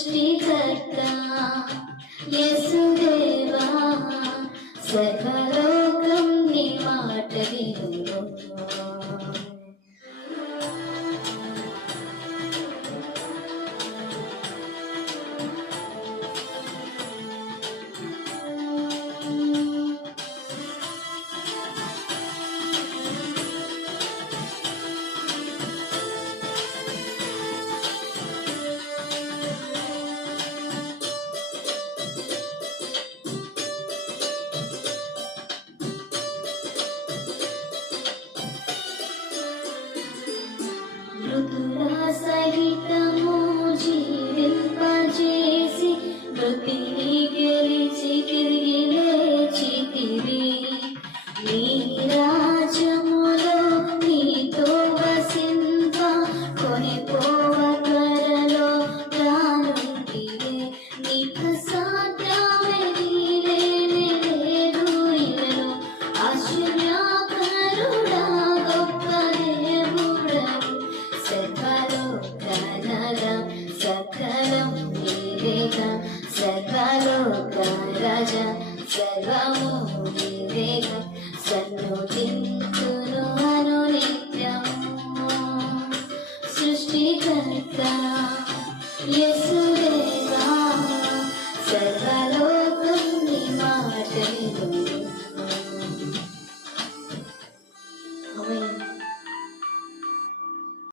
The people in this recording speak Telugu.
సృష్టికర్త యేసుదేవా సర్వలోకం నీ మాట వినును. మృతుల సహితము జీవింపజేసి మృతిని గెలిచి తిరిగి లేచితివి. నీ రాజ్యములో నీతో వసింప కొనిపోవ త్వరలో రానుంటివే. నీకు సాధ్యమేది లేదు ఇలలో ఆశ్చర్యకరుడా గొప్ప దేవుడవు. సకలం నీవేగా సర్వలోక రాజా సర్వము నీవేగా సన్నుతి